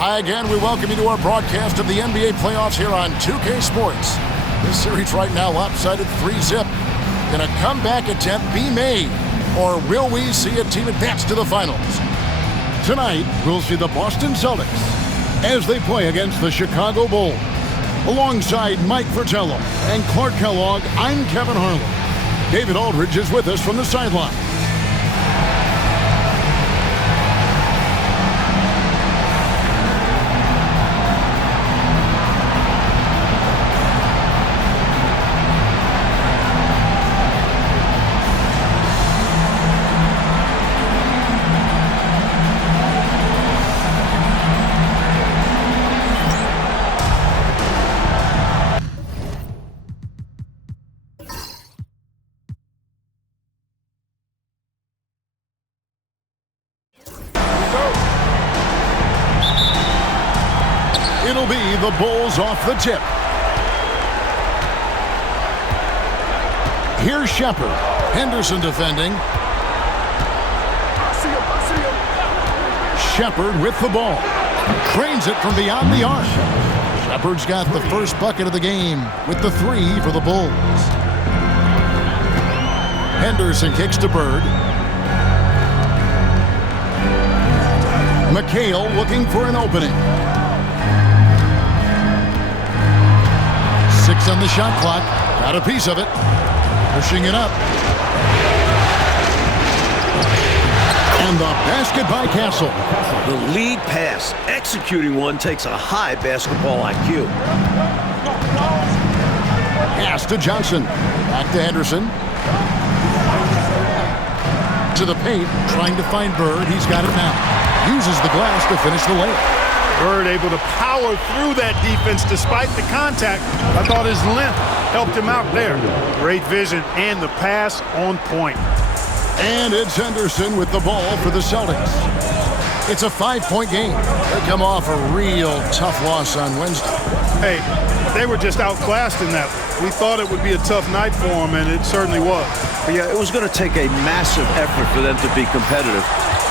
Hi again. We welcome you to our broadcast of the NBA playoffs here on 2K Sports. This series right now lopsided 3-zip. Can a comeback attempt be made? Or will we see a team advance to the finals? Tonight, we'll see the Boston Celtics as they play against the Chicago Bulls. Alongside Mike Fratello and Clark Kellogg, I'm Kevin Harlan. David Aldridge is with us from the sideline. It'll be the Bulls off the tip. Here's Shepard. Henderson defending. Shepard with the ball. Trains it from beyond the arc. Shepard's got the first bucket of the game with the 3 for the Bulls. Henderson kicks to Bird. McHale looking for an opening. 6 on the shot clock. Got a piece of it. Pushing it up. And the basket by Castle. The lead pass. Executing one takes a high basketball IQ. Pass to Johnson. Back to Henderson. To the paint. Trying to find Bird. He's got it now. Uses the glass to finish the layup. Bird able to power through that defense despite the contact. I thought his length helped him out there. Great vision and the pass on point. And it's Henderson with the ball for the Celtics. It's a 5-point game. They come off a real tough loss on Wednesday. Hey, they were just outclassed in that one. We thought it would be a tough night for them, and it certainly was. But yeah, it was going to take a massive effort for them to be competitive,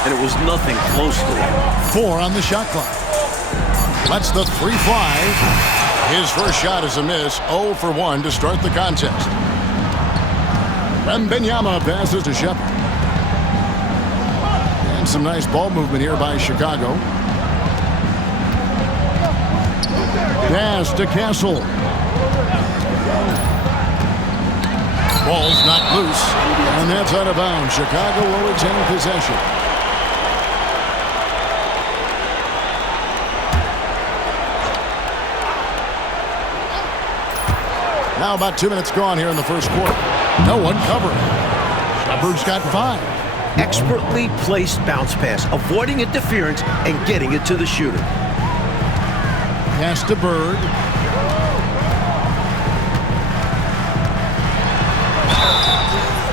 and it was nothing close to that. 4 on the shot clock. Lets the 3 fly. His first shot is a miss. 0 for 1 to start the contest. Wembanyama passes to Shepard. And some nice ball movement here by Chicago. Pass to Castle. Ball's knocked loose. And that's out of bounds. Chicago will retain possession. Now about 2 minutes gone here in the first quarter. No one covering. Shepard's got 5. Expertly placed bounce pass, avoiding interference and getting it to the shooter. Pass to Bird.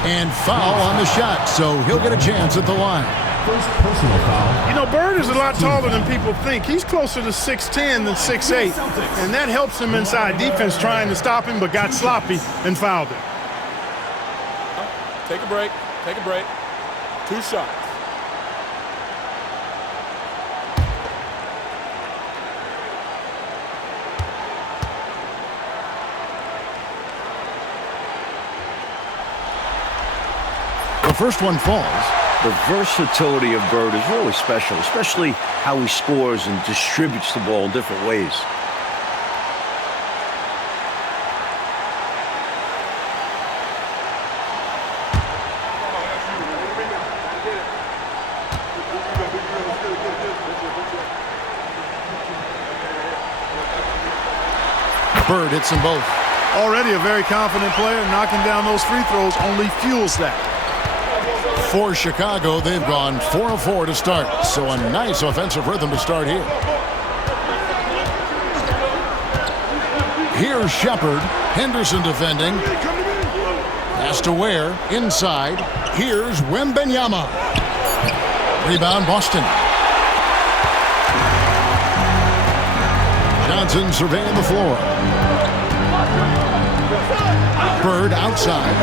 And foul on the shot, so he'll get a chance at the line. First personal foul. You know, Bird is a lot taller than people think. He's closer to 6'10 than 6'8, and that helps him inside defense trying to stop him, but got sloppy and fouled him. Take a break. Take a break. 2 shots. The first one falls. The versatility of Bird is really special, especially how he scores and distributes the ball in different ways. Bird hits them both. Already a very confident player. Knocking down those free throws only fuels that. For Chicago, they've gone 4 of 4 to start, so a nice offensive rhythm to start here. Here's Shepard. Henderson defending. Pass to Ware. Inside. Here's Wembanyama. Rebound Boston. Johnson surveying the floor. Bird outside.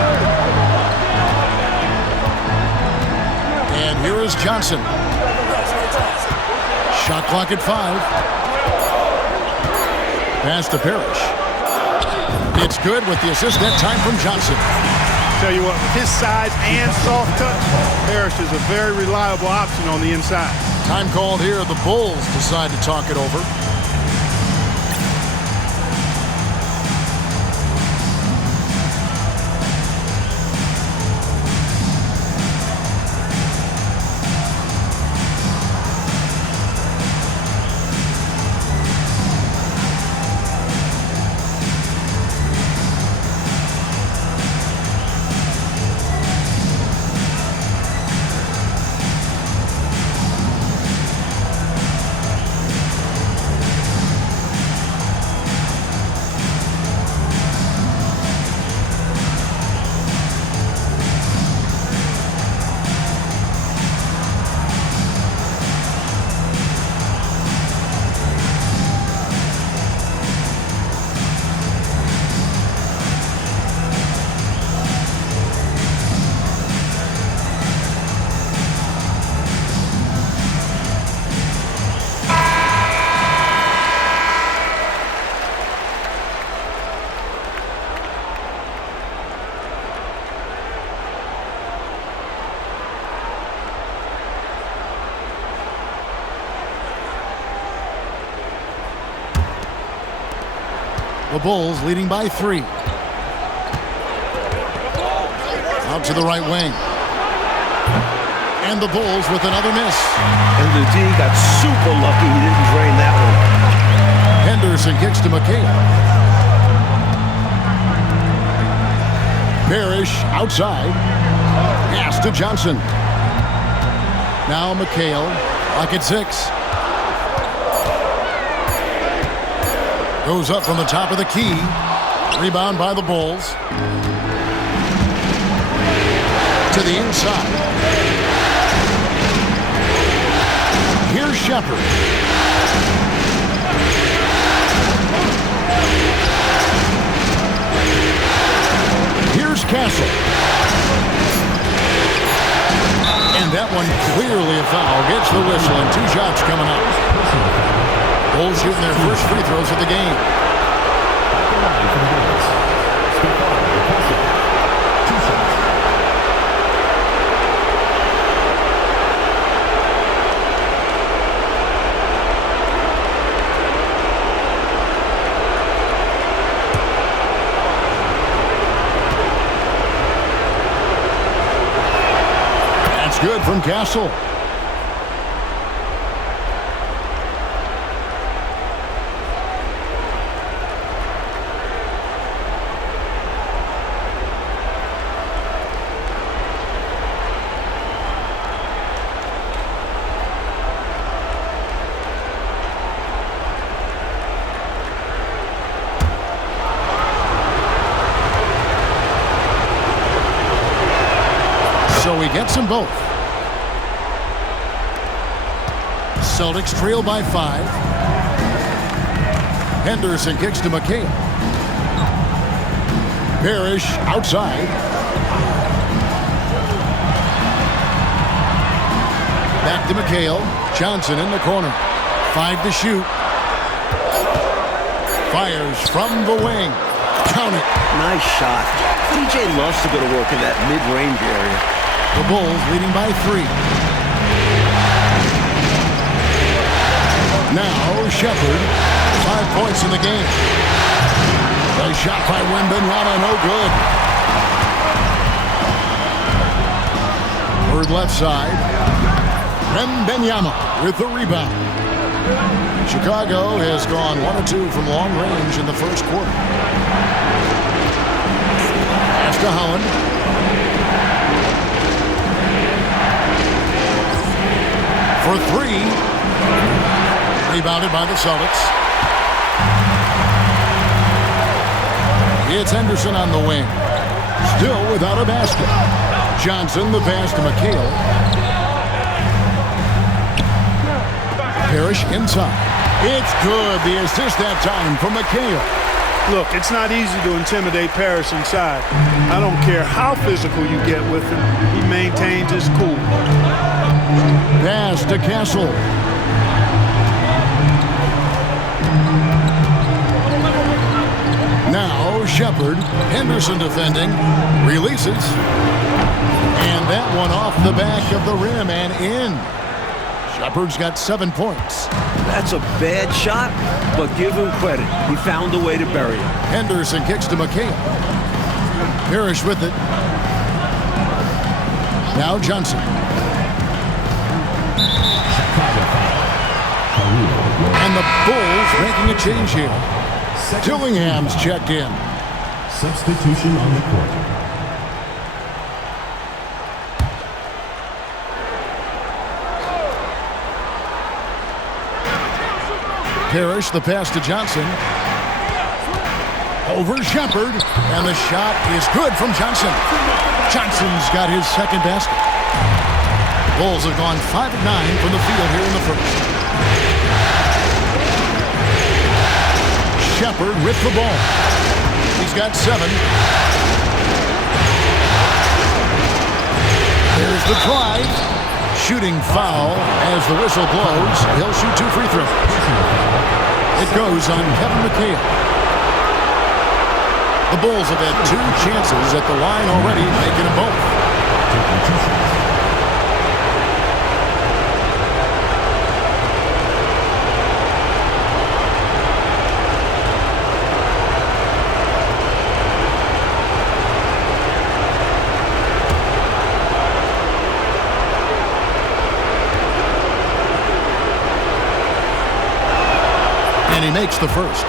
And here is Johnson. Shot clock at 5. Pass to Parrish. It's good with the assist that time from Johnson. Tell you what, with his size and soft touch, Parrish is a very reliable option on the inside. Time called here. The Bulls decide to talk it over. The Bulls leading by 3. Out to the right wing. And the Bulls with another miss. And the D got super lucky he didn't drain that one. Henderson kicks to McHale. Parrish outside. Pass to Johnson. Now McHale. Clock at 6. Goes up from the top of the key. Rebound by the Bulls. To the inside. Here's Shepard. Here's Castle. And that one clearly a foul. Gets the whistle and 2 shots coming up. Bulls shooting their first free throws of the game. That's good from Castle. So he gets them both. Celtics trail by 5. Henderson kicks to McHale. Parrish outside. Back to McHale. Johnson in the corner. 5 to shoot. Fires from the wing. Count it. Nice shot. DJ loves to go to work in that mid-range area. The Bulls leading by 3. Now Shepard. 5 points in the game. The shot by Wembanyama, no good. Third left side. Wembanyama with the rebound. Chicago has gone 1 of 2 from long range in the first quarter. Pass to Holland. For 3. Rebounded by the Celtics. It's Henderson on the wing. Still without a basket. Johnson, the pass to McHale. Parrish inside. It's good. The assist that time from McHale. Look, it's not easy to intimidate Parrish inside. I don't care how physical you get with him. He maintains his cool. Pass to Castle. Shepard. Henderson defending. Releases. And that one off the back of the rim and in. Shepard's got 7 points. That's a bad shot, but give him credit. He found a way to bury it. Henderson kicks to McHale. Parrish with it. Now Johnson. And the Bulls making a change here. Dillingham's checked in. Substitution on the court. Parrish, the pass to Johnson. Over Shepard, and the shot is good from Johnson. Johnson's got his second basket. The Bulls have gone 5 of 9 from the field here in the first. Shepard with the ball. He's got 7. There's the drive. Shooting foul as the whistle blows. He'll shoot 2 free throws. It goes on Kevin McHale. The Bulls have had 2 chances at the line already, making them both. And he makes the first.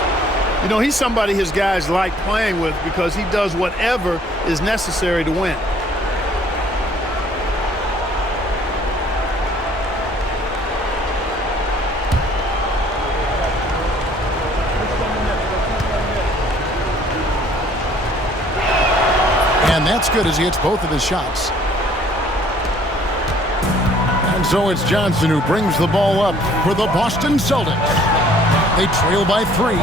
You know, he's somebody his guys like playing with because he does whatever is necessary to win. And that's good as he hits both of his shots. And so it's Johnson who brings the ball up for the Boston Celtics. They trail by 3.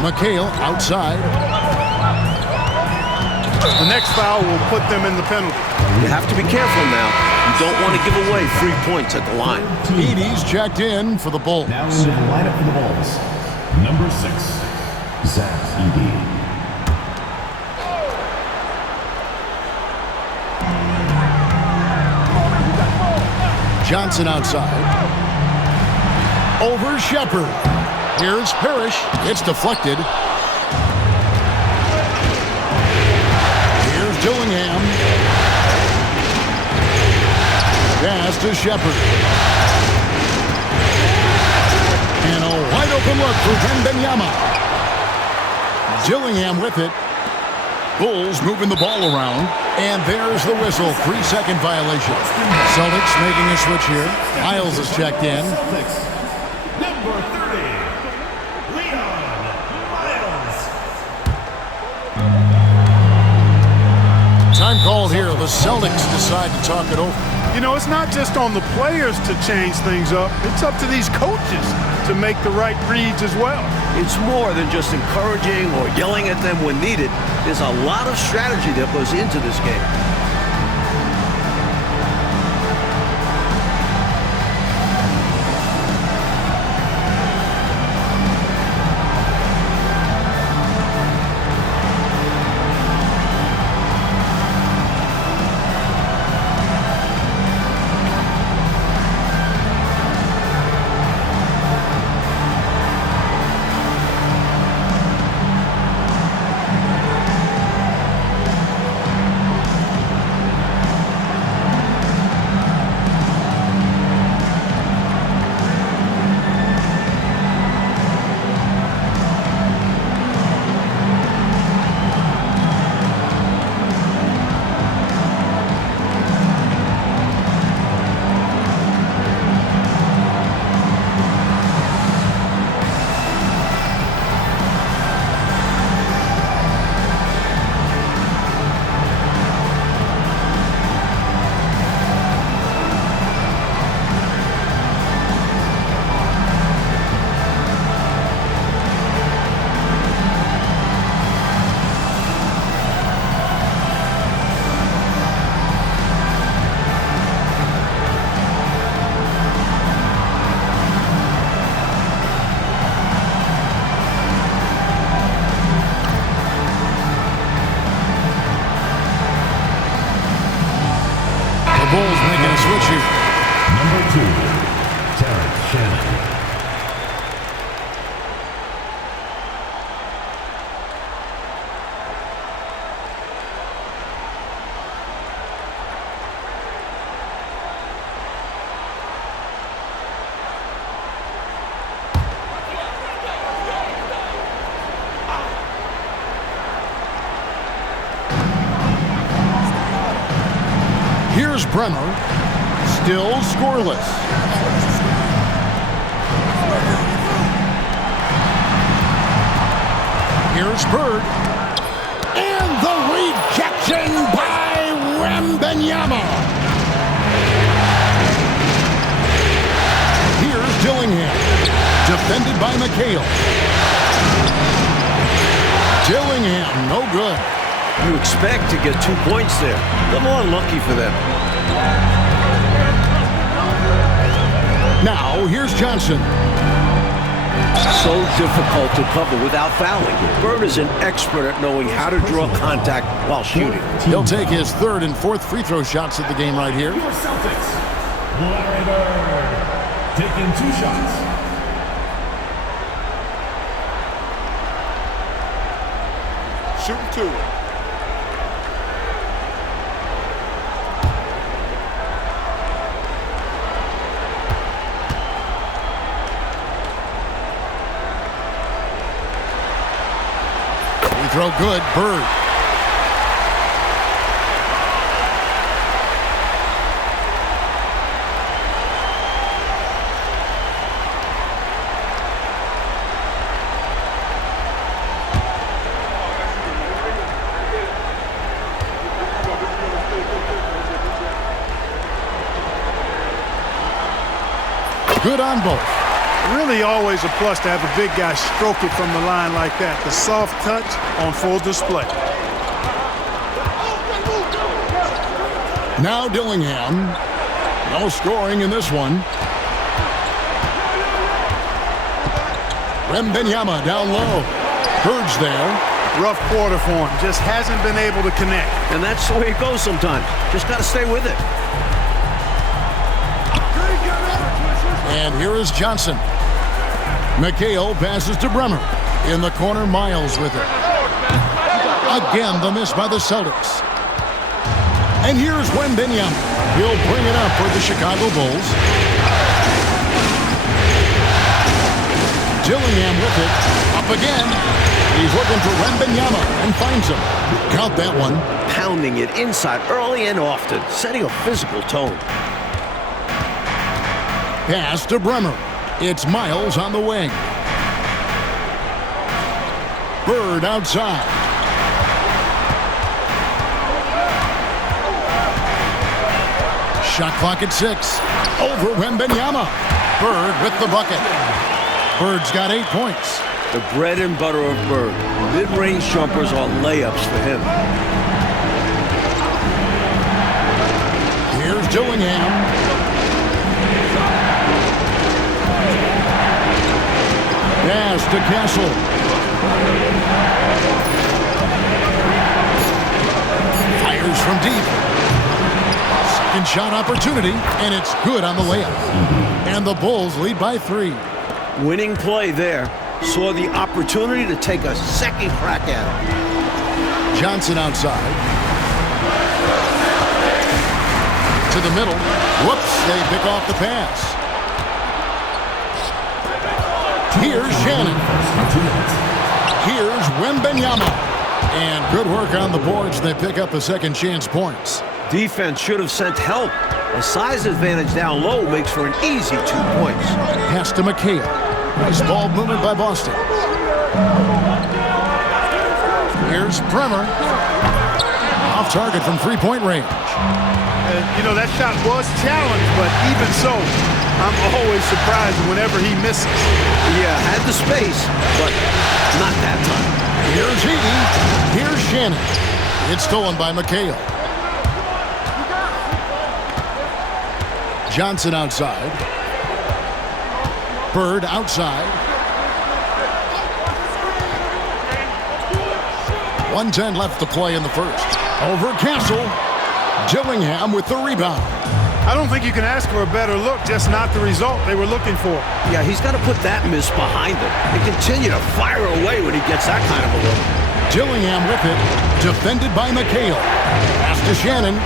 McHale outside. The next foul will put them in the penalty. You have to be careful now. You don't want to give away 3 points at the line. Edey's checked in for the Bulls. Now into the lineup for the Bulls. Number 6, Zach Edey. Johnson outside. Over Shepard. Here's Parrish. It's deflected. Here's Dillingham. Pass to Shepard. And a wide open look for Wembanyama. Dillingham with it. Bulls moving the ball around. And there's the whistle. 3-second violation. Celtics making a switch here. Miles is checked in. Number 30, Leon Miles. Time called here. The Celtics decide to talk it over. You know, it's not just on the players to change things up. It's up to these coaches to make the right reads as well. It's more than just encouraging or yelling at them when needed. There's a lot of strategy that goes into this game. Bulls making a switch here. Number 2, Terrence Shannon. Here's Bremer, still scoreless. Here's Bird, and the rejection by Wembanyama. Here's Dillingham, defended by McHale. Dillingham, no good. You expect to get 2 points there. A little unlucky for them. Now, here's Johnson. So difficult to cover without fouling. Bird is an expert at knowing how to draw contact while shooting. He'll take his third and fourth free throw shots at the game right here. Your Celtics, Larry Bird, taking 2 shots. Shooting 2. Throw good, Bird. Good on both. Really always a plus to have a big guy stroke it from the line like that. The soft touch on full display. Now Dillingham. No scoring in this one. Wembanyama down low. Bird's there. Rough quarter for him. Just hasn't been able to connect. And that's the way it goes sometimes. Just got to stay with it. And here is Johnson. McHale passes to Bremer. In the corner, Miles with it. Again, the miss by the Celtics. And here's Wembanyama. He'll bring it up for the Chicago Bulls. Dillingham with it. Up again. He's looking for Wembanyama and finds him. Count that one. Pounding it inside early and often, setting a physical tone. Pass to Bremer. It's Miles on the wing. Bird outside. Shot clock at 6. Over Wembanyama. Bird with the bucket. Bird's got 8 points. The bread and butter of Bird. Mid-range jumpers are layups for him. Here's Dillingham. Pass to Castle. Fires from deep. Second shot opportunity, and it's good on the layup. And the Bulls lead by 3. Winning play there. Saw the opportunity to take a second crack at it. Johnson outside. To the middle. Whoops, they pick off the pass. Here's Shannon. Here's Wembanyama. And good work on the boards. They pick up the second chance points. Defense should have sent help. A size advantage down low makes for an easy 2 points. Pass to McHale. Nice ball movement by Boston. Here's Bremer. Off target from three-point range. You know, that shot was challenged, but even so, I'm always surprised whenever he misses. Yeah, had the space, but not that time. Here's Heaney. Here's Shannon. It's stolen by McHale. Johnson outside. Bird outside. 1:10 left to play in the first. Over Castle. Dillingham with the rebound. I don't think you can ask for a better look, just not the result they were looking for. Yeah, he's got to put that miss behind him and continue to fire away when he gets that kind of a look. Dillingham with it, defended by McHale. Pass to Shannon.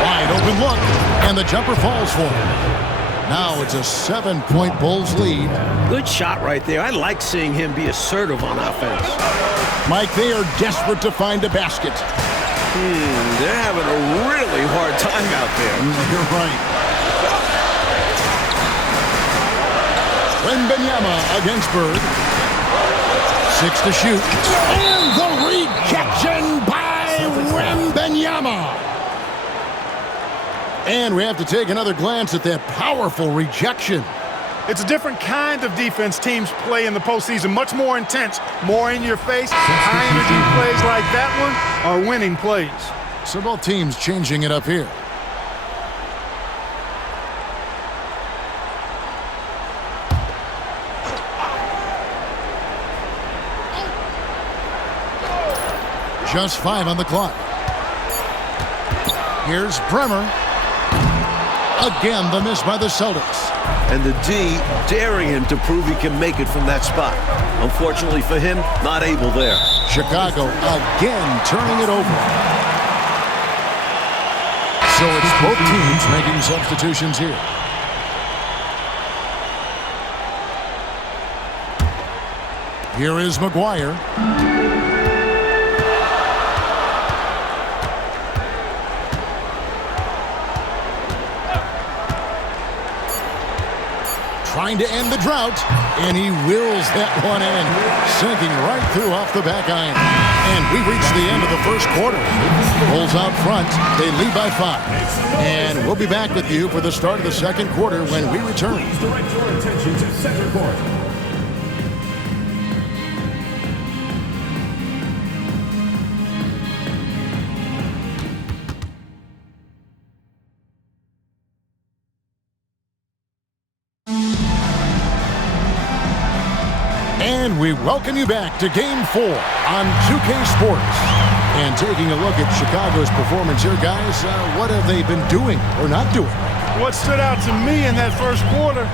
Wide open look, and the jumper falls for him. Now it's a 7-point Bulls lead. Good shot right there. I like seeing him be assertive on offense. Mike, they are desperate to find a basket. They're having a really hard time out there. You're right. Wembanyama against Bird. 6 to shoot. And the rejection by Wembanyama. And we have to take another glance at that powerful rejection. It's a different kind of defense teams play in the postseason. Much more intense, more in your face. High-energy plays like that one are winning plays. So both teams changing it up here. Just 5 on the clock. Here's Bremer. Again, the miss by the Celtics. And the D daring him to prove he can make it from that spot. Unfortunately for him, not able there. Chicago again turning it over. So it's both teams making substitutions here. Here is McGuire. Trying to end the drought, and he wills that one in, sinking right through off the back iron. And we reach the end of the first quarter. Bulls out front, they lead by 5. And we'll be back with you for the start of the second quarter when we return. Please direct your attention to center court. And we welcome you back to Game 4 on 2K Sports. And taking a look at Chicago's performance here, guys, what have they been doing or not doing? What stood out to me in that first quarter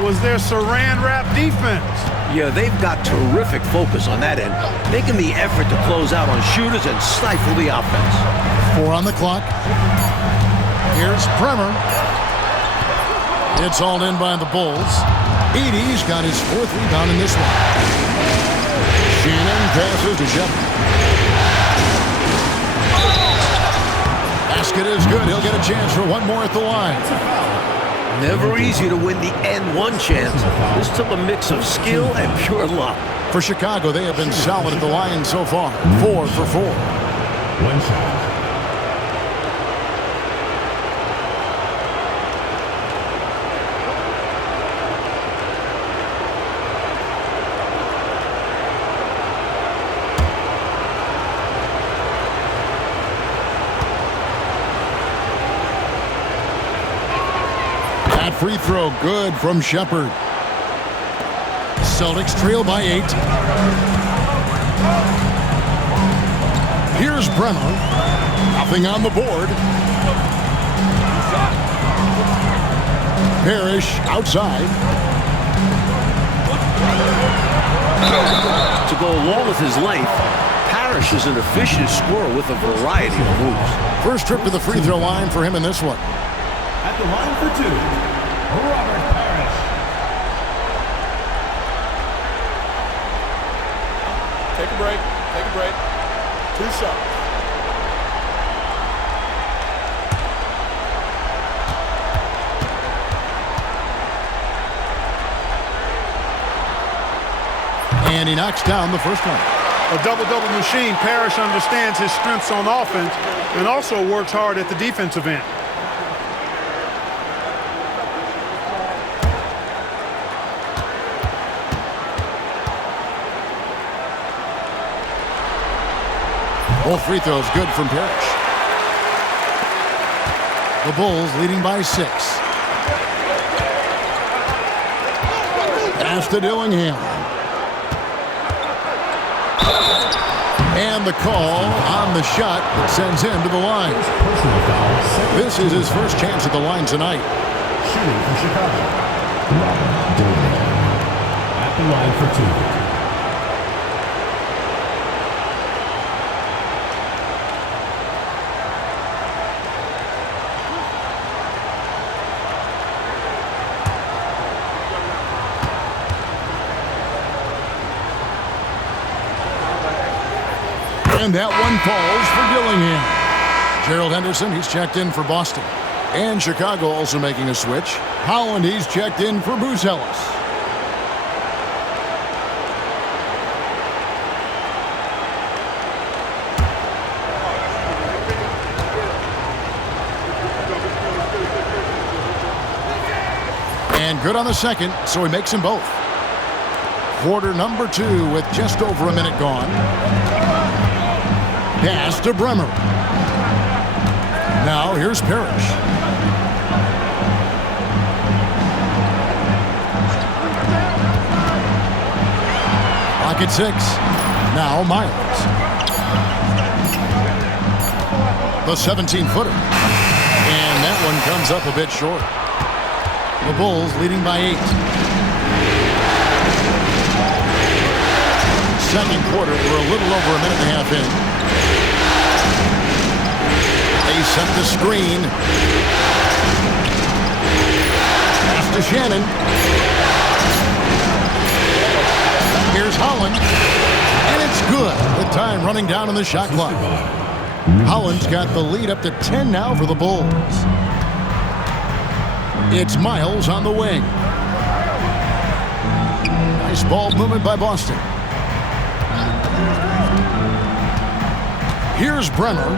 was their saran wrap defense. Yeah, they've got terrific focus on that end, making the effort to close out on shooters and stifle the offense. 4 on the clock. Here's Bremer. It's all in by the Bulls. Edey's got his 4th rebound in this one. Shannon passes to Shepard. Basket is good. He'll get a chance for one more at the line. Never easy to win the N1 chance. This took a mix of skill and pure luck. For Chicago, they have been solid at the line so far. 4 for 4. One shot. That free throw good from Shepard. Celtics trail by 8. Here's Bremer. Nothing on the board. Parrish outside. To go along with his length, Parrish is an efficient scorer with a variety of moves. First trip to the free throw line for him in this one. At the line for 2, Robert Parrish. Take a break. Take a break. 2 shots. And he knocks down the first one. A double-double machine. Parrish understands his strengths on offense and also works hard at the defensive end. Both free throws good from Parrish. The Bulls leading by 6. Pass to Dillingham. And the call on the shot that sends him to the line. Personal foul, This is his first chance at the line tonight. Shooting for Chicago, Robert David. At the line for 2. And that one falls for Gillingham. Gerald Henderson, he's checked in for Boston. And Chicago also making a switch. Holland, he's checked in for Buzelis. And good on the second, so he makes them both. Quarter number 2 with just over a minute gone. Pass to Bremer. Now here's Parrish. Pocket 6. Now Miles. The 17-footer. And that one comes up a bit short. The Bulls leading by 8. Second quarter, we're a little over a minute and a half in. They set the screen. Pass to Shannon. Here's Holland. And it's good. With time running down on the shot clock. Holland's got the lead up to 10 now for the Bulls. It's Miles on the wing. Nice ball movement by Boston. Here's Bremer.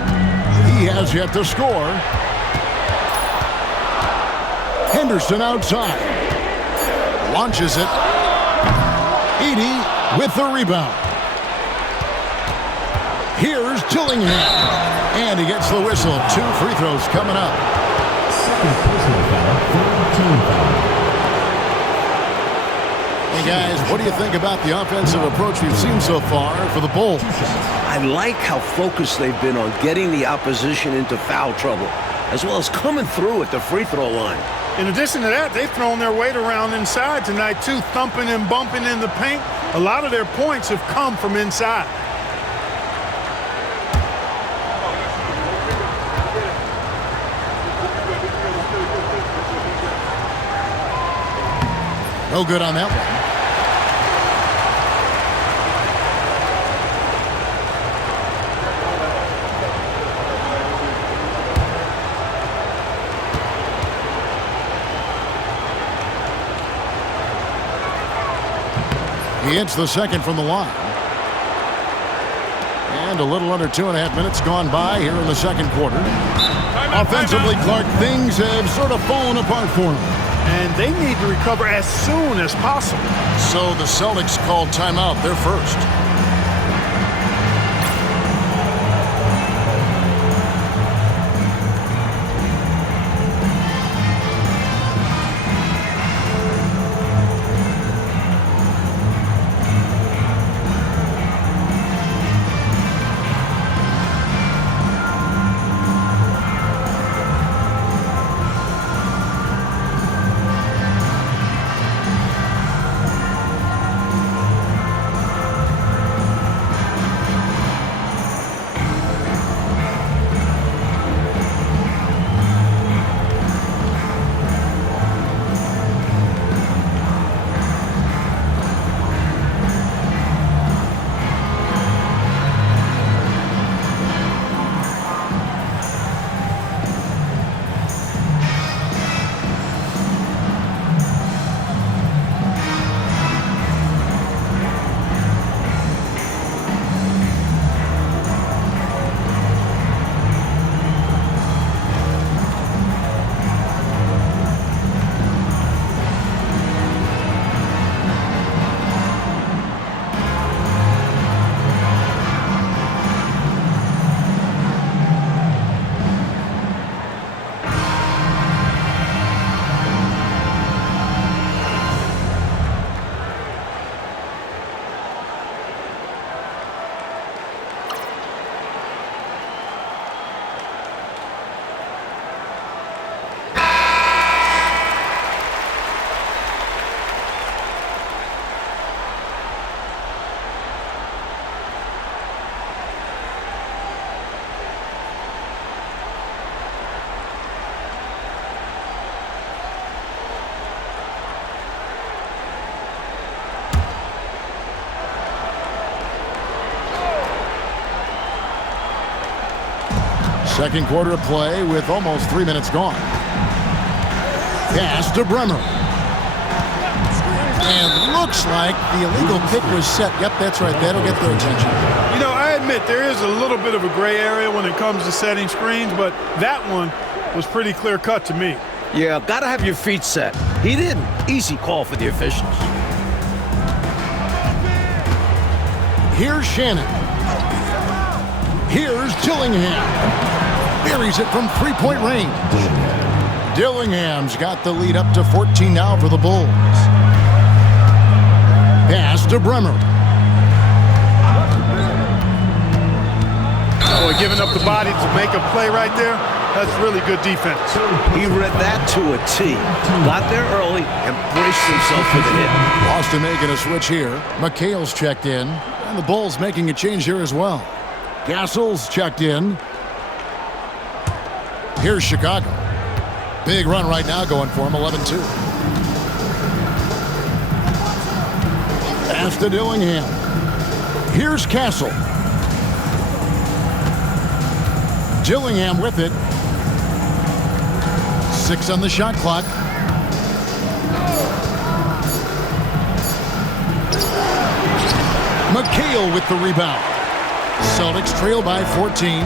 He has yet to score. Henderson outside. Launches it. Edey with the rebound. Here's Gillingham. And he gets the whistle. 2 free throws coming up. Second personal foul, third team foul. Hey guys, what do you think about the offensive approach we've seen so far for the Bulls? I like how focused they've been on getting the opposition into foul trouble, as well as coming through at the free throw line. In addition to that, they've thrown their weight around inside tonight, too, thumping and bumping in the paint. A lot of their points have come from inside. No good on that one. He hits the second from the line. And a little under 2.5 minutes gone by here in the second quarter. Offensively, Clark, things have sort of fallen apart for him. And they need to recover as soon as possible. So the Celtics called timeout. They're first. Second quarter of play with almost 3 minutes gone. Pass to Bremer. And looks like the illegal pick was set. Yep, that's right. That'll get their attention. You know, I admit there is a little bit of a gray area when it comes to setting screens, but that one was pretty clear-cut to me. Yeah, gotta have your feet set. He didn't. Easy call for the officials. Here's Shannon. Here's Dillingham. Buries it from three-point range. Dillingham's got the lead up to 14 now for the Bulls. Pass to Bremer. Boy, giving up the body to make a play right there, that's really good defense. He read that to a T. Got there early and braced himself for the hit. Boston making a switch here. McHale's checked in. And the Bulls making a change here as well. Gassol's checked in. Here's Chicago. Big run right now going for him, 11-2. Pass to Dillingham. Here's Castle. Dillingham with it. 6 on the shot clock. McHale with the rebound. Celtics trail by 14.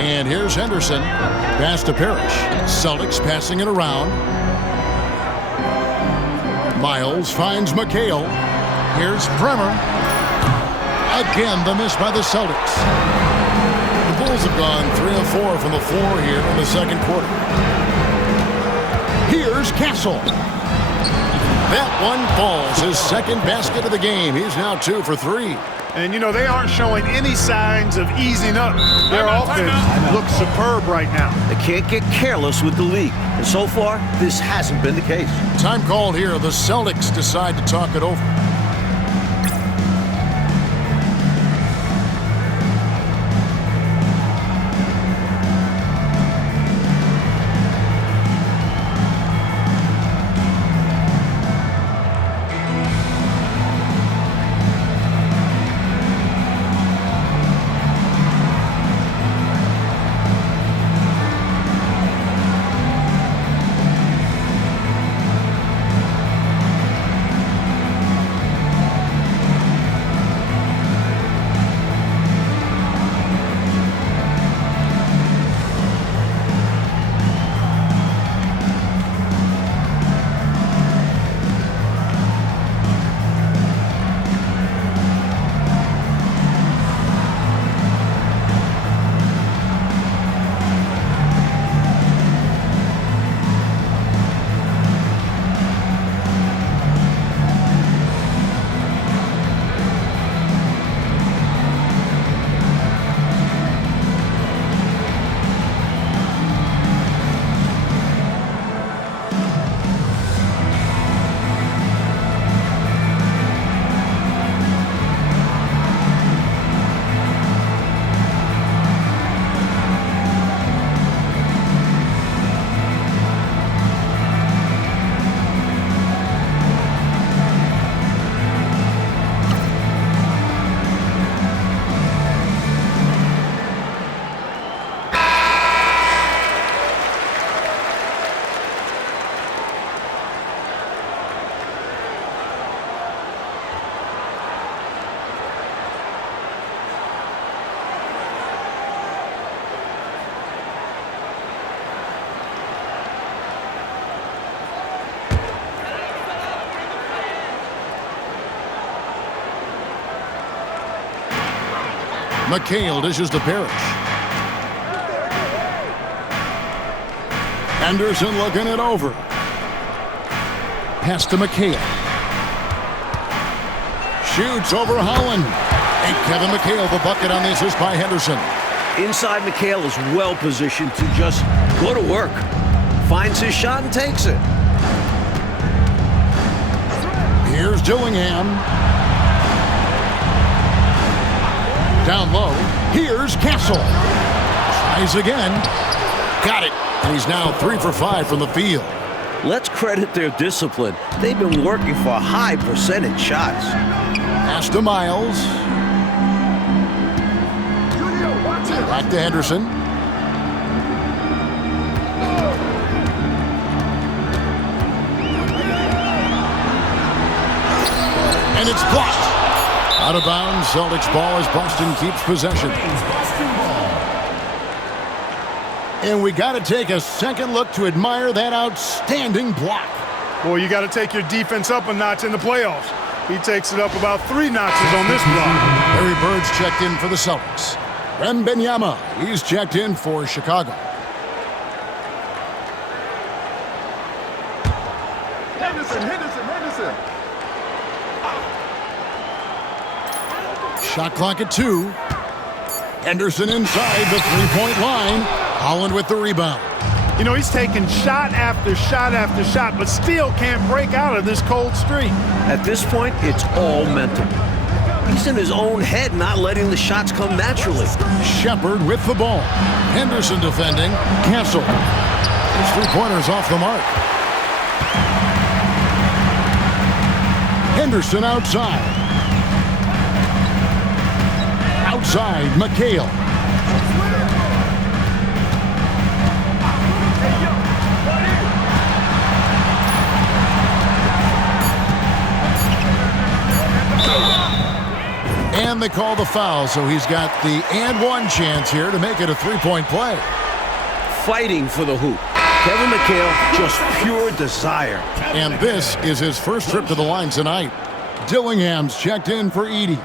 And here's Henderson. Pass to Parrish. Celtics passing it around. Miles finds McHale. Here's Bremer. Again, the miss by the Celtics. The Bulls have gone 3 of 4 from the floor here in the second quarter. Here's Castle. That one falls. His second basket of the game. He's now 2 for 3. And, you know, they aren't showing any signs of easing up. Their offense looks superb right now. They can't get careless with the league. And so far, this hasn't been the case. Time called here. The Celtics decide to talk it over. McHale dishes to Parrish. Henderson looking it over. Pass to McHale. Shoots over Holland. And Kevin McHale the bucket on the assist by Henderson. Inside, McHale is well positioned to just go to work. Finds his shot and takes it. Here's Dillingham. Down low. Here's Castle. Tries again. Got it. And he's now 3 for 5 from the field. Let's credit their discipline. They've been working for high percentage shots. Pass to Miles. Back to Henderson. And it's blocked. Out of bounds. Celtics ball as Boston keeps possession. And we got to take a second look to admire that outstanding block. Boy, you got to take your defense up a notch in the playoffs. He takes it up about 3 notches on this block. Harry Bird's checked in for the Celtics. Wembanyama, he's checked in for Chicago. Henderson. Shot clock at 2. Henderson inside the three-point line. Holland with the rebound. You know, he's taking shot after shot after shot, but still can't break out of this cold streak. At this point, it's all mental. He's in his own head, not letting the shots come naturally. Shepard with the ball. Henderson defending. Canceled. His three-pointers off the mark. Henderson outside. Outside, McHale. And they call the foul, so he's got the and one chance here to make it a three-point play. Fighting for the hoop. Kevin McHale, just pure desire. And this is his first trip to the line tonight. Dillingham's checked in for Edey.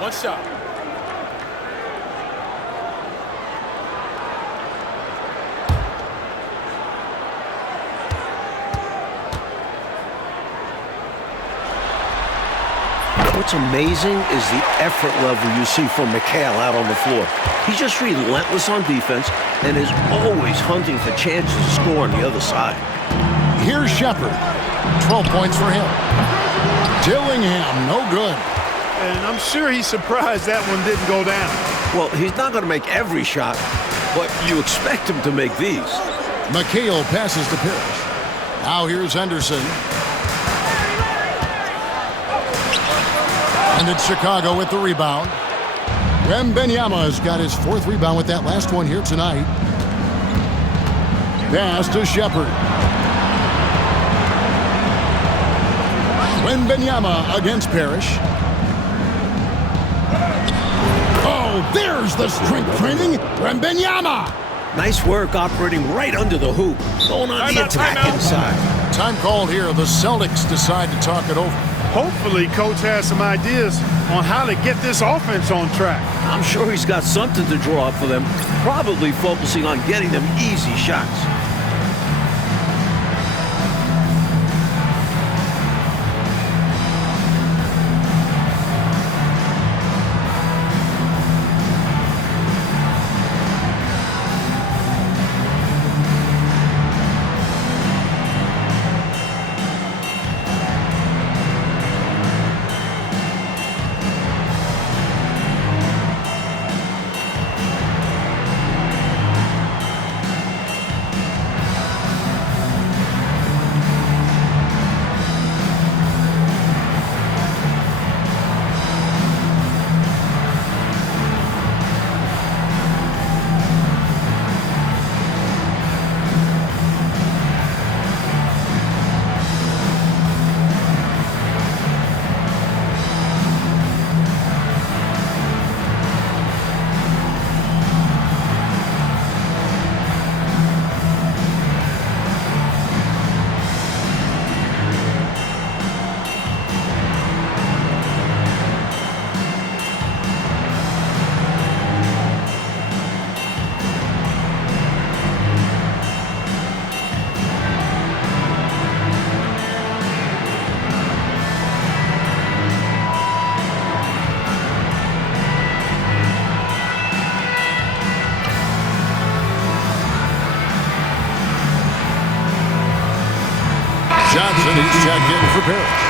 One shot. What's amazing is the effort level you see from McHale out on the floor. He's just relentless on defense and is always hunting for chances to score on the other side. Here's Shepard. 12 points for him. Dillingham, no good. And I'm sure he's surprised that one didn't go down. Well, he's not going to make every shot, but you expect him to make these. McHale passes to Parrish. Now here's Henderson. And it's Chicago with the rebound. Wembanyama has got his 4th rebound with that last one here tonight. Pass to Shepard. Wembanyama against Parrish. Oh, there's the strength training. Wembanyama. Nice work operating right under the hoop. Going on the attack inside. Time called here. The Celtics decide to talk it over. Hopefully, Coach has some ideas on how to get this offense on track. I'm sure he's got something to draw up for them, probably focusing on getting them easy shots. Johnson, he's checked in for Parrish.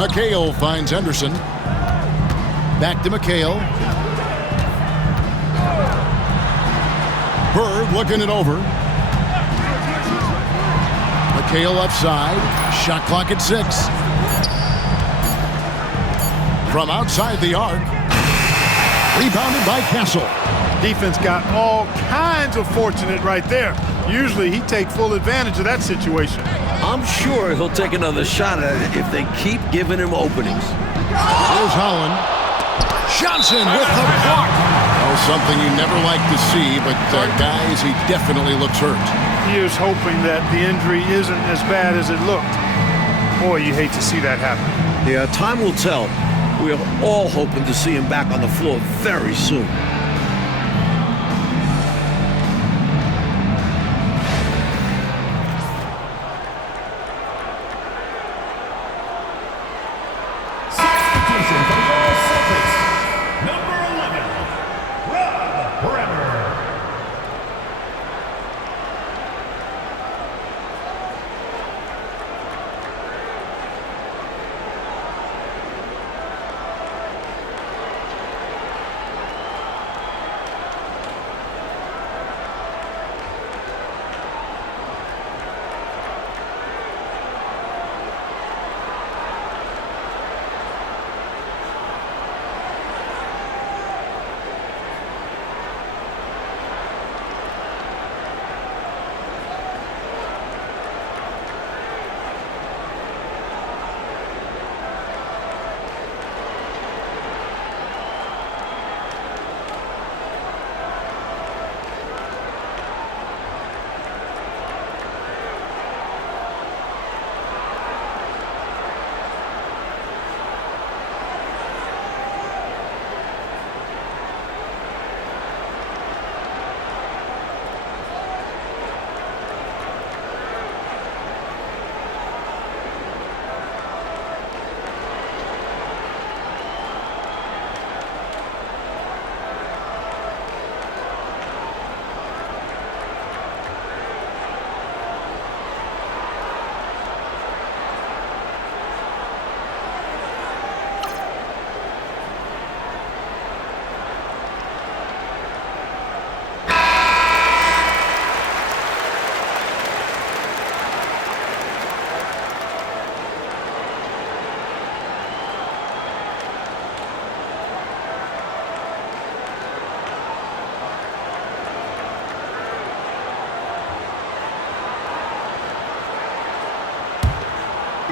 McHale finds Henderson. Back to McHale. Bird looking it over. McHale left side. Shot clock at 6. From outside the arc. Rebounded by Castle. Defense got all kinds of fortunate right there. Usually he takes full advantage of that situation. I'm sure he'll take another shot at it if they keep giving him openings. Here's Holland. Johnson with the block. Oh, something you never like to see, but guys, he definitely looks hurt. He is hoping that the injury isn't as bad as it looked. Boy, you hate to see that happen. Yeah, time will tell. We are all hoping to see him back on the floor very soon. Substitution from the Celtics. Number 11, Rob Bremer.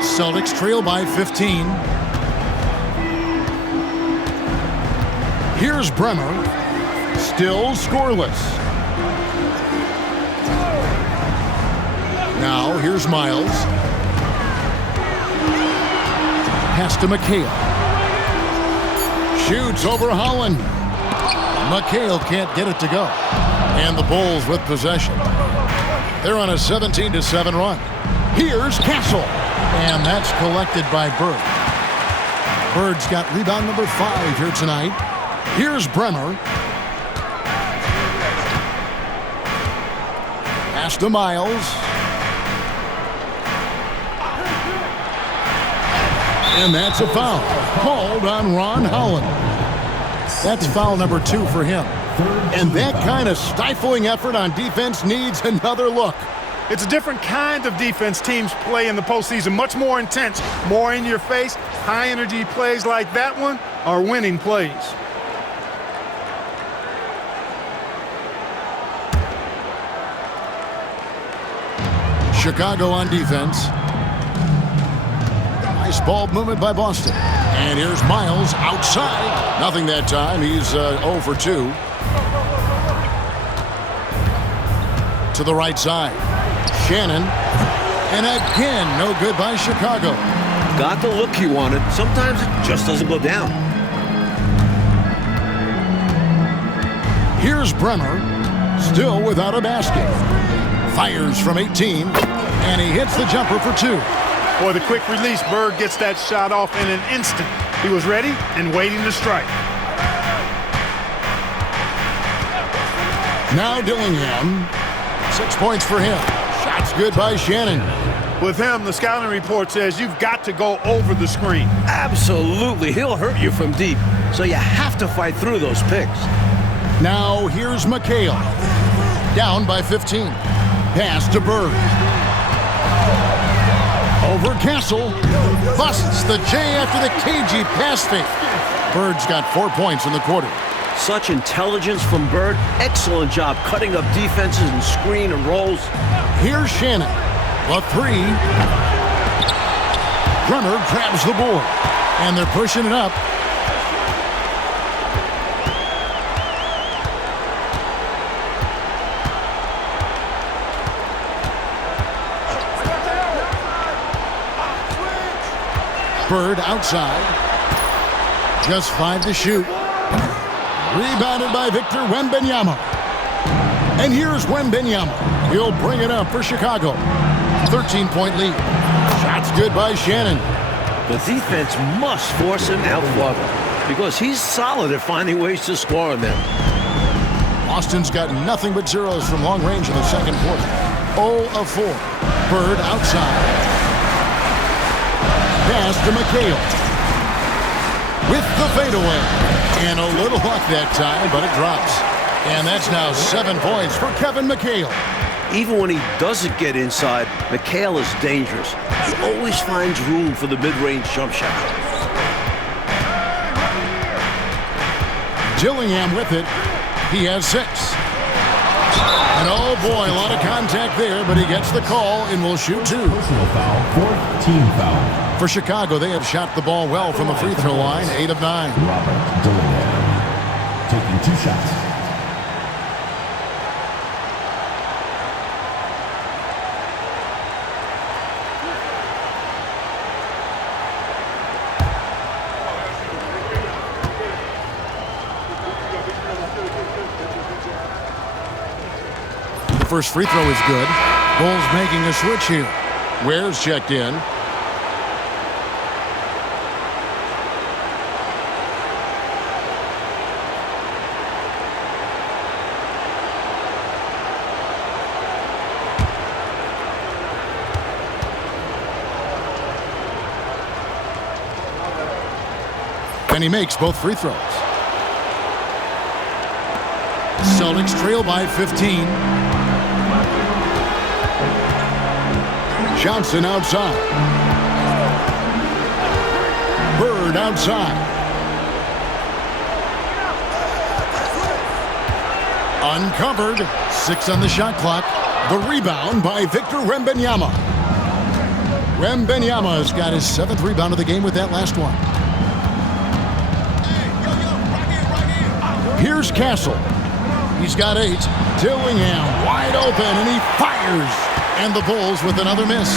Celtics trail by 15. Here's Bremer. Still scoreless. Now here's Miles. Pass to McHale. Shoots over Holland. McHale can't get it to go. And the Bulls with possession. They're on a 17-7 run. Here's Castle. And that's collected by Bird. Bird's got rebound number 5 here tonight. Here's Bremer. Pass to Miles. And that's a foul. Called on Ron Holland. That's foul number 2 for him. And that kind of stifling effort on defense needs another look. It's a different kind of defense teams play in the postseason. Much more intense, more in your face. High energy plays like that one are winning plays. Chicago on defense. Nice ball movement by Boston. And here's Miles outside. Nothing that time. He's 0 for 2. To the right side. Shannon. And again, no good by Chicago. Got the look he wanted. Sometimes it just doesn't go down. Here's Bremer. Still without a basket. Fires from 18. And he hits the jumper for 2. Boy, the quick release, Bird gets that shot off in an instant. He was ready and waiting to strike. Now Dillingham. 6 points for him. Shots good by Shannon. With him, the scouting report says you've got to go over the screen. Absolutely. He'll hurt you from deep, so you have to fight through those picks. Now here's McHale. Down by 15. Pass to Bird. Over Castle. Busts the J after the cagey pass fake. Bird's got 4 points in the quarter. Such intelligence from Bird. Excellent job cutting up defenses and screen and rolls. Here's Shannon. A three. Brunner grabs the board. And they're pushing it up. Bird outside. Just 5 to shoot. Rebounded by Victor Wembanyama. And here's Wembanyama. He'll bring it up for Chicago. 13-point lead. Shot's good by Shannon. The defense must force him out farther because he's solid at finding ways to score on them. Boston's got nothing but zeros from long range in the second quarter. 0 of 4. Bird outside. Pass to McHale. With the fadeaway. And a little luck that time, but it drops. And that's now 7 points for Kevin McHale. Even when he doesn't get inside, McHale is dangerous. He always finds room for the mid-range jump shot. Dillingham with it. He has 6. And oh boy, a lot of contact there, but he gets the call and will shoot 2. Personal foul, 4th team foul. For Chicago, they have shot the ball well from the free throw line, 8 of 9. Robert Dillingham taking 2 shots. The first free throw is good. Bulls making a switch here. Ware's checked in. And he makes both free throws. Celtics trail by 15. Johnson outside. Bird outside. Uncovered. 6 on the shot clock. The rebound by Victor Wembanyama. Wembanyama's got his 7th rebound of the game with that last one. Here's Castle. He's got 8. Dillingham wide open, and he fires. And the Bulls with another miss.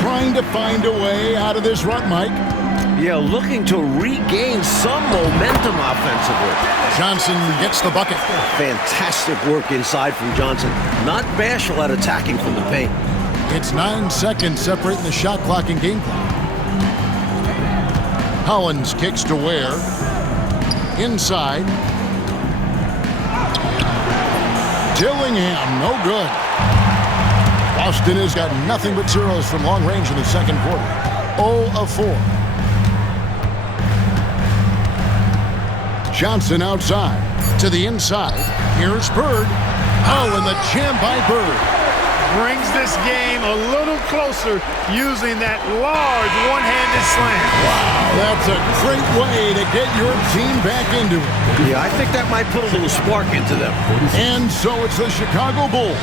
Trying to find a way out of this rut, Mike. Yeah, looking to regain some momentum offensively. Johnson gets the bucket. Fantastic work inside from Johnson. Not bashful at attacking from the paint. It's 9 seconds separating the shot clock and game clock. Hollins kicks to Ware. Inside. Dillingham, no good. Boston has got nothing but zeros from long range in the second quarter. 0 of 4. Johnson outside. To the inside. Here's Bird. Oh, and the jam by Bird. Brings this game a little closer using that large one-handed slam. Wow, that's a great way to get your team back into it. Yeah, I think that might put a little spark into them. And so it's the Chicago Bulls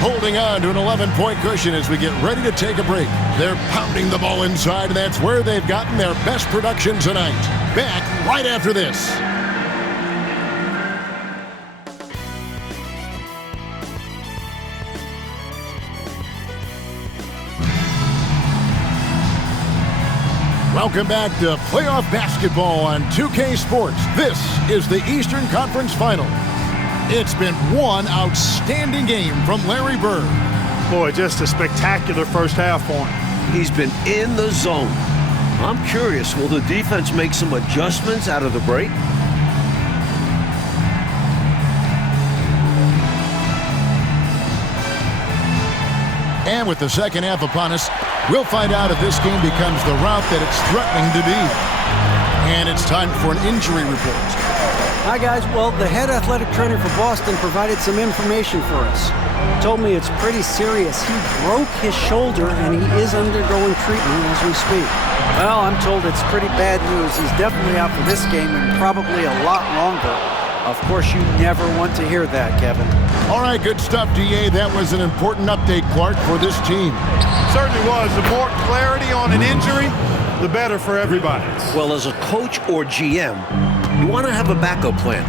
holding on to an 11-point cushion as we get ready to take a break. They're pounding the ball inside, and that's where they've gotten their best production tonight. Back right after this. Welcome back to playoff basketball on 2K Sports. This is the Eastern Conference Final. It's been one outstanding game from Larry Bird. Boy, just a spectacular first half for him. He's been in the zone. I'm curious, will the defense make some adjustments out of the break? And with the second half upon us, we'll find out if this game becomes the route that it's threatening to be. And it's time for an injury report. Hi, guys. Well, the head athletic trainer for Boston provided some information for us. Told me it's pretty serious. He broke his shoulder, and he is undergoing treatment as we speak. Well, I'm told it's pretty bad news. He's definitely out for this game and probably a lot longer. Of course, you never want to hear that, Kevin. All right, good stuff, D.A. That was an important update, Clark, for this team. Certainly was. The more clarity on an injury, the better for everybody. Well, as a coach or GM, you want to have a backup plan,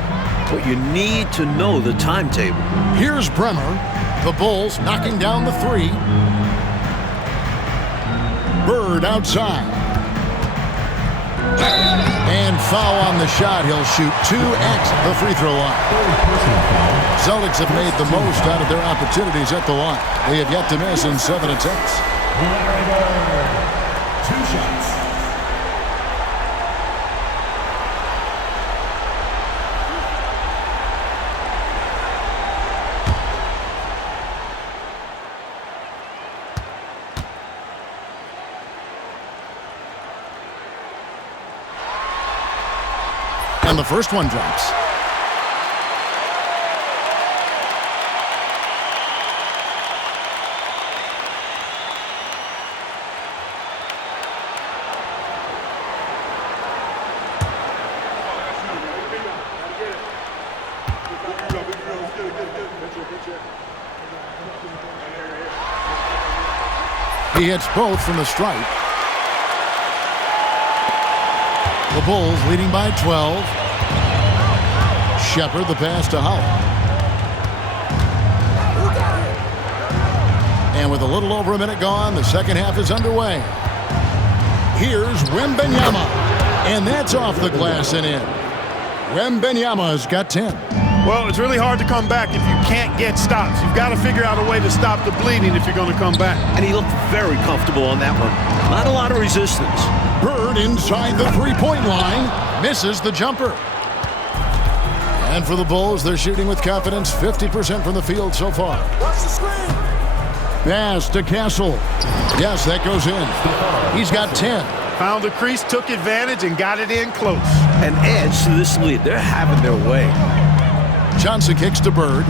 but you need to know the timetable. Here's Bremer. The Bulls knocking down the three. Bird outside. And foul on the shot. He'll shoot 2 at the free throw line. Celtics have made the most out of their opportunities at the line. They have yet to miss in 7 attempts. 2 shots. And the first one drops. He hits both from the stripe. The Bulls leading by 12. Shepard, the pass to Howell. And with a little over a minute gone, the second half is underway. Here's Wembanyama. And that's off the glass and in. Wembanyama's got 10. Well, it's really hard to come back if you can't get stops. You've got to figure out a way to stop the bleeding if you're going to come back. And he looked very comfortable on that one. Not a lot of resistance. Bird inside the three-point line. Misses the jumper. And for the Bulls, they're shooting with confidence, 50% from the field so far. Watch the screen. Pass to Castle. Yes, that goes in. He's got 10. Found the crease, took advantage, and got it in close. And adds to this lead. They're having their way. Johnson kicks to Bird.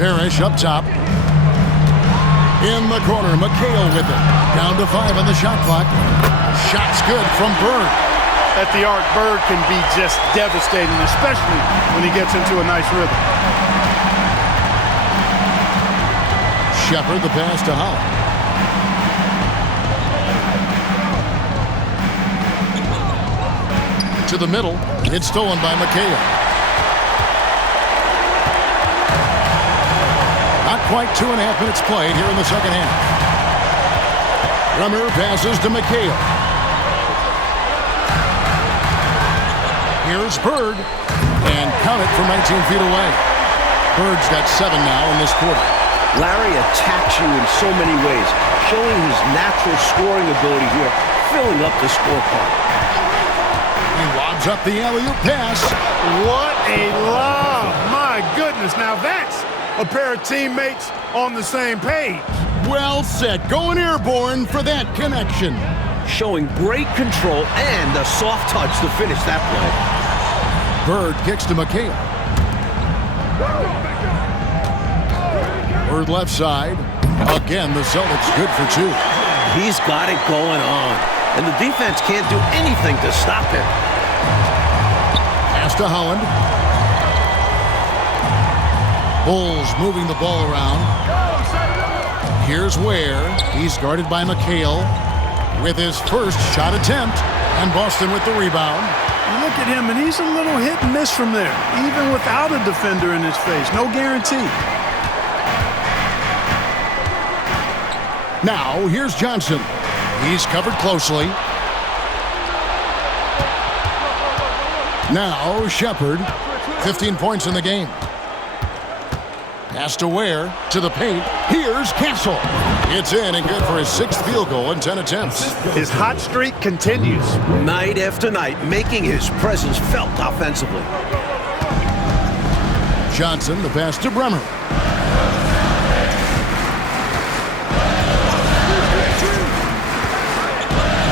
Parrish up top. In the corner, McHale with it. Down to 5 on the shot clock. Shot's good from Bird. At the arc, Bird can be just devastating, especially when he gets into a nice rhythm. Shepard, the pass to Howell. To the middle. It's stolen by McHale. Not quite 2.5 minutes played here in the second half. Bremer passes to McHale. Here's Bird. And count it from 19 feet away. Bird's got 7 now in this quarter. Larry attacks you in so many ways, showing his natural scoring ability here, filling up the scorecard. He lobs up the alley-oop pass. What a lob! My goodness, now that's a pair of teammates on the same page. Well said. Going airborne for that connection. Showing great control and a soft touch to finish that play. Bird kicks to McHale. Bird left side. Again, the Celtics good for 2. He's got it going on, and the defense can't do anything to stop him. Pass to Holland. Bulls moving the ball around. Here's Ware. He's guarded by McHale with his first shot attempt, and Boston with the rebound. You look at him, and he's a little hit and miss from there, even without a defender in his face. No guarantee. Now, here's Johnson. He's covered closely. Now, Shepard. 15 points in the game. Pass to Ware, to the paint. Here's Castle. It's in and good for his 6th field goal in 10 attempts. His hot streak continues. Night after night, making his presence felt offensively. Johnson, the pass to Bremer.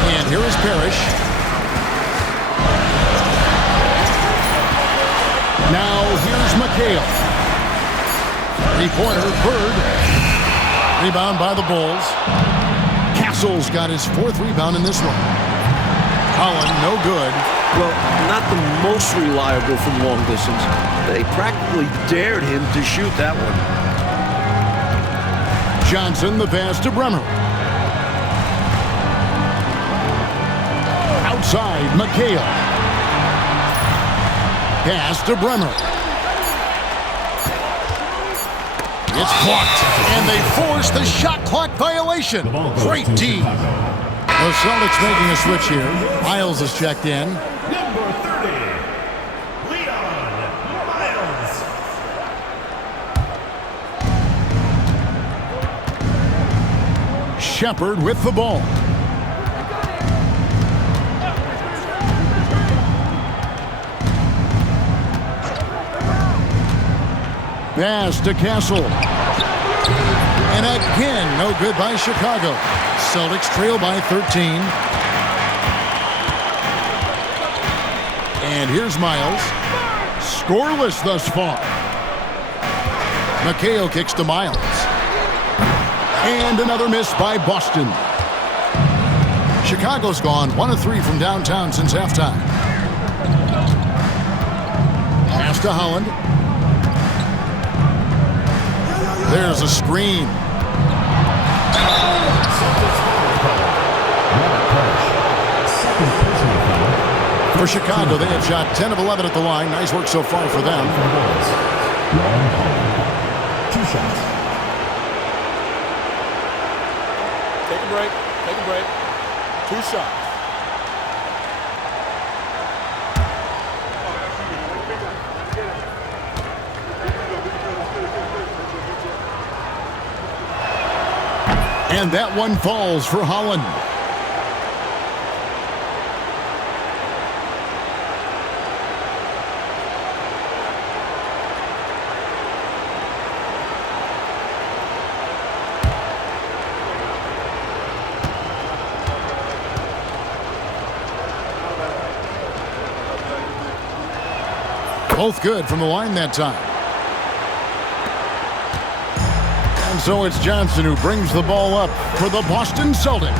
And here is Parrish. Now here's McHale. Three-pointer, Bird. Rebound by the Bulls. Castle's got his 4th rebound in this one. Holland, no good. Well, not the most reliable from long distance. They practically dared him to shoot that one. Johnson, the pass to Bremer. Outside, McHale. Pass to Bremer. It's blocked, and they force the shot clock violation. Great D. The Celtics making a switch here. Miles is checked in. Number 30, Leon Miles. Shepard with the ball. Pass to Castle. And again, no good by Chicago. Celtics trail by 13. And here's Miles. Scoreless thus far. McHale kicks to Miles. And another miss by Boston. Chicago's gone 1 of 3 from downtown since halftime. Pass to Holland. There's a screen. For Chicago, they have shot 10 of 11 at the line. Nice work so far for them. 2 shots. Take a break. Take a break. 2 shots. And that one falls for Holland. Both good from the line that time. And so it's Johnson who brings the ball up for the Boston Celtics.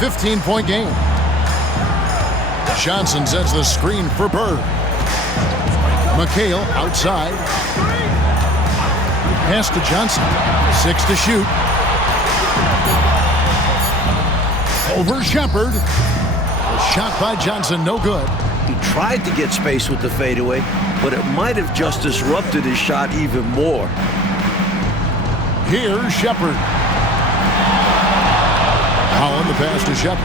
15-point game. Johnson sets the screen for Bird. McHale outside. Pass to Johnson. 6 to shoot. Over Shepard. A shot by Johnson, no good. He tried to get space with the fadeaway, but it might have just disrupted his shot even more. Here's Shepard. Holland, the pass to Shepard.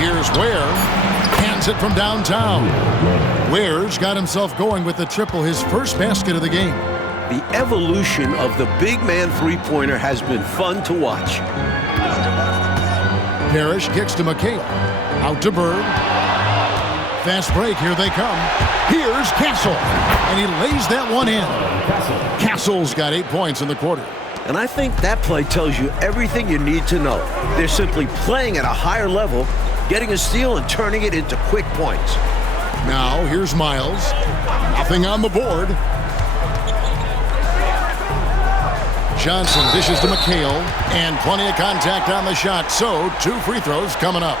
Here's Ware. Hands it from downtown. Ware's got himself going with the triple, his first basket of the game. The evolution of the big man three-pointer has been fun to watch. Parrish kicks to McHale. Out to Bird. Fast break, here they come. Here's Castle. And he lays that one in. Castle's got 8 points in the quarter. And I think that play tells you everything you need to know. They're simply playing at a higher level, getting a steal and turning it into quick points. Now, here's Miles. Nothing on the board. Johnson dishes to McHale, and plenty of contact on the shot, so 2 free throws coming up.